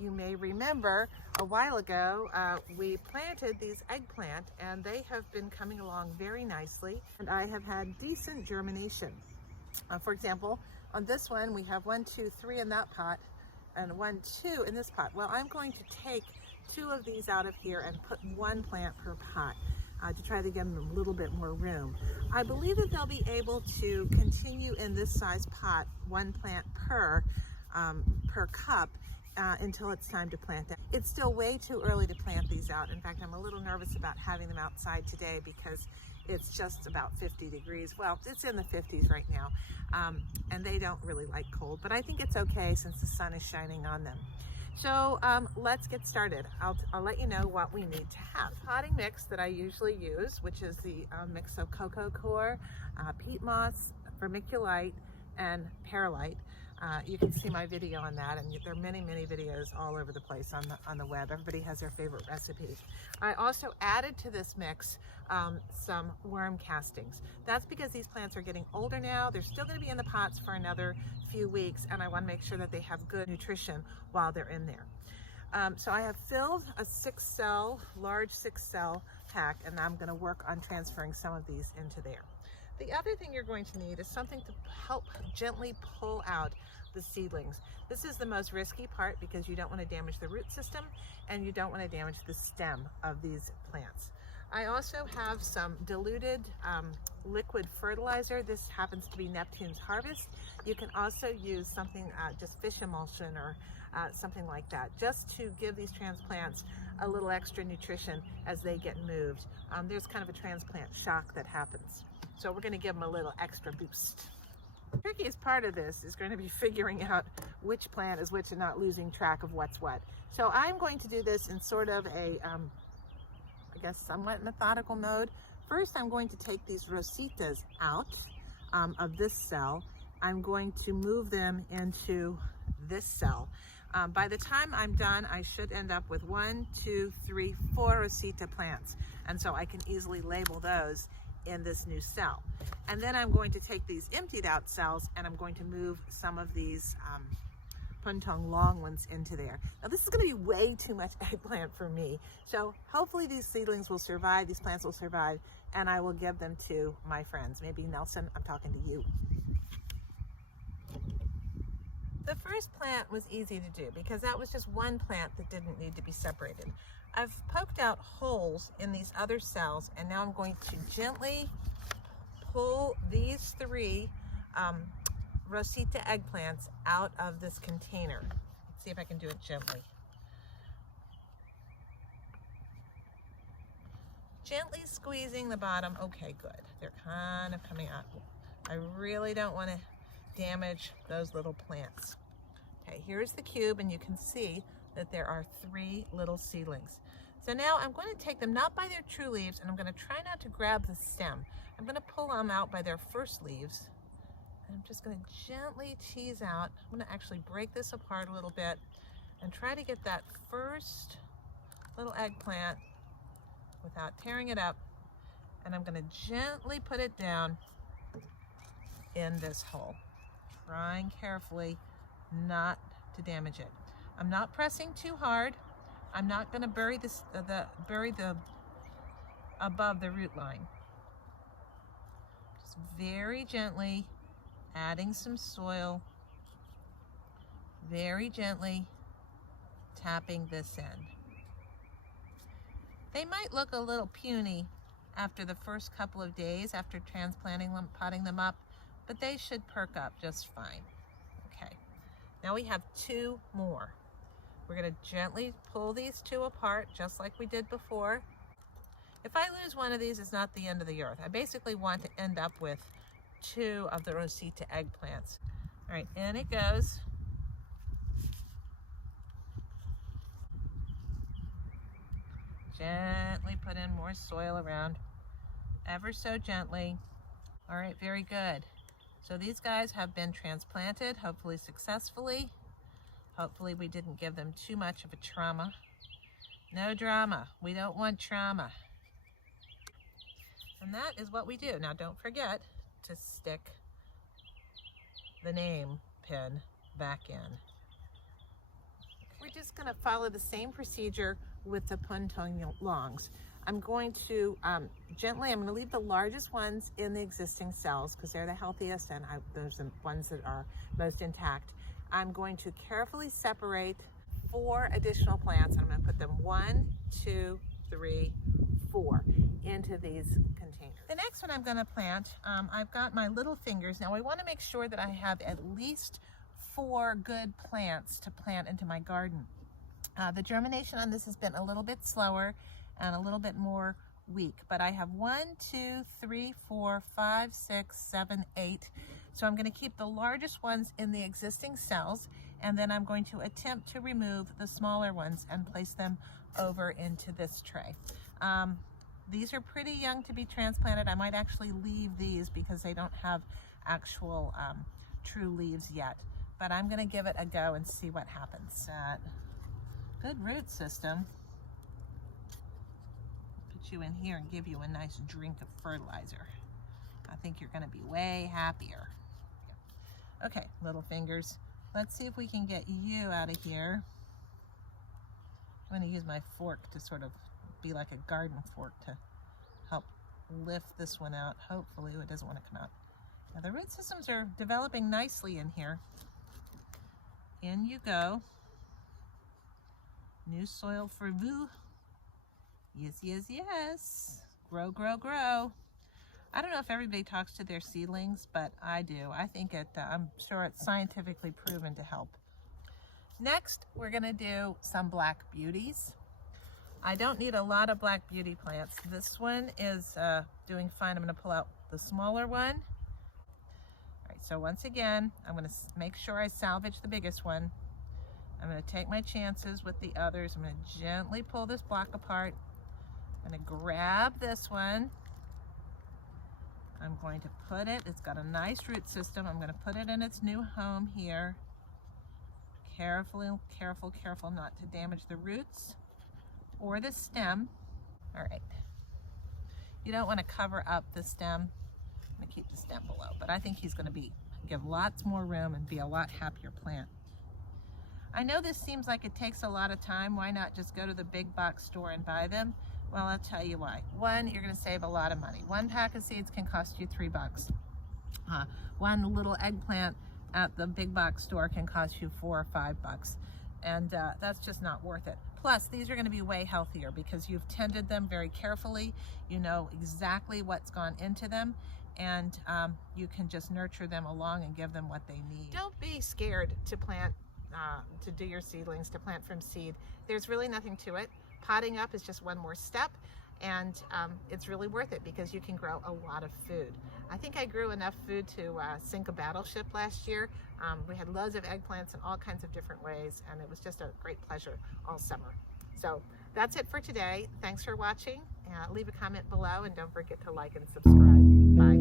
you may remember a while ago we planted these eggplant, and they have been coming along very nicely, and I have had decent germination. For example, on this one we have 1, 2, 3 in that pot and 1, 2 in this pot. Well, I'm going to take 2 of these out of here and put 1 plant per pot to try to give them a little bit more room. I believe that they'll be able to continue in this size pot, 1 plant per cup, until it's time to plant them. It's still way too early to plant these out. In fact, I'm a little nervous about having them outside today because it's just about 50 degrees. Well, it's in the 50s right now, and they don't really like cold, but I think it's okay since the sun is shining on them. So let's get started. I'll let you know what we need to have. Potting mix that I usually use, which is the mix of cocoa coir, peat moss, vermiculite, and perlite. You can see my video on that, and there are many videos all over the place on the web. Everybody has their favorite recipes. I also added to this mix some worm castings. That's because these plants are getting older now. They're still going to be in the pots for another few weeks, and I want to make sure that they have good nutrition while they're in there. So I have filled a large 6-cell pack, and I'm going to work on transferring some of these into there. The other thing you're going to need is something to help gently pull out the seedlings. This is the most risky part because you don't want to damage the root system and you don't want to damage the stem of these plants. I also have some diluted liquid fertilizer. This happens to be Neptune's Harvest. You can also use something, just fish emulsion or something like that, just to give these transplants a little extra nutrition as they get moved. There's kind of a transplant shock that happens. So we're going to give them a little extra boost. The trickiest part of this is going to be figuring out which plant is which and not losing track of what's what. So I'm going to do this in sort of a, I guess, somewhat methodical mode. First, I'm going to take these rositas out of this cell. I'm going to move them into this cell. By the time I'm done, I should end up with 1, 2, 3, 4 rosita plants. And so I can easily label those in this new cell. And then I'm going to take these emptied out cells and I'm going to move some of these puntong long ones into there. Now this is going to be way too much eggplant for me. So hopefully these seedlings will survive, these plants will survive, and I will give them to my friends. Maybe Nelson, I'm talking to you. The first plant was easy to do because that was just 1 plant that didn't need to be separated. I've poked out holes in these other cells, and now I'm going to gently pull these 3 Rosita eggplants out of this container. Let's see if I can do it gently. Gently squeezing the bottom. Okay, good. They're kind of coming out. I really don't want to damage those little plants. Okay, here's the cube, and you can see that there are 3 little seedlings. So now I'm going to take them not by their true leaves, and I'm going to try not to grab the stem. I'm going to pull them out by their first leaves. And I'm just going to gently tease out. I'm going to actually break this apart a little bit and try to get that first little eggplant without tearing it up. And I'm going to gently put it down in this hole, trying carefully not to damage it. I'm not pressing too hard. I'm not going to bury the above the root line. Just very gently adding some soil, very gently tapping this end. They might look a little puny after the first couple of days after transplanting them, potting them up, but they should perk up just fine. Okay, now we have 2 more. We're going to gently pull these 2 apart just like we did before. If I lose one of these, it's not the end of the earth. I basically want to end up with 2 of the Rosita eggplants. All right, in it goes. Gently put in more soil around, ever so gently. All right, very good. So these guys have been transplanted, hopefully successfully. Hopefully we didn't give them too much of a trauma. No drama. We don't want trauma. And that is what we do. Now don't forget to stick the name pin back in. we're just going to follow the same procedure with the Puntong longs. I'm going to I'm going to leave the largest ones in the existing cells because they're the healthiest, and those are the ones that are most intact. I'm going to carefully separate 4 additional plants, and I'm going to put them 1, 2, 3, 4 into these containers. The next one I'm going to plant, I've got my little fingers. Now I want to make sure that I have at least 4 good plants to plant into my garden. The germination on this has been a little bit slower and a little bit more weak, but I have 1, 2, 3, 4, 5, 6, 7, 8. So I'm going to keep the largest ones in the existing cells, and then I'm going to attempt to remove the smaller ones and place them over into this tray. These are pretty young to be transplanted. I might actually leave these because they don't have actual true leaves yet, but I'm going to give it a go and see what happens. Good root system. Put you in here and give you a nice drink of fertilizer. I think you're going to be way happier. Okay, little fingers. Let's see if we can get you out of here. I'm going to use my fork to sort of be like a garden fork to help lift this one out. Hopefully it doesn't want to come out. Now the root systems are developing nicely in here. In you go. New soil for vous. Yes, yes, yes. Grow, grow, grow. I don't know if everybody talks to their seedlings, but I do. I think I'm sure it's scientifically proven to help. Next, we're going to do some black beauties. I don't need a lot of black beauty plants. This one is doing fine. I'm going to pull out the smaller one. All right, so once again, I'm going to make sure I salvage the biggest one. I'm going to take my chances with the others. I'm going to gently pull this block apart. I'm going to grab this one. I'm going to put it, it's got a nice root system. I'm going to put it in its new home here. Carefully, careful, careful not to damage the roots or the stem. All right. You don't want to cover up the stem. I'm going to keep the stem below, but I think he's going to give lots more room and be a lot happier plant. I know this seems like it takes a lot of time. Why not just go to the big box store and buy them? Well, I'll tell you why. One, you're going to save a lot of money. 1 pack of seeds can cost you $3. One little eggplant at the big box store can cost you $4 or $5, and that's just not worth it. Plus, these are going to be way healthier because you've tended them very carefully. You know exactly what's gone into them, and you can just nurture them along and give them what they need. Don't be scared to plant, to do your seedlings, to plant from seed. There's really nothing to it. Potting up is just one more step, and it's really worth it because you can grow a lot of food. I think I grew enough food to sink a battleship last year. We had loads of eggplants in all kinds of different ways, and it was just a great pleasure all summer. So that's it for today. Thanks for watching. Leave a comment below, and don't forget to like and subscribe. Bye.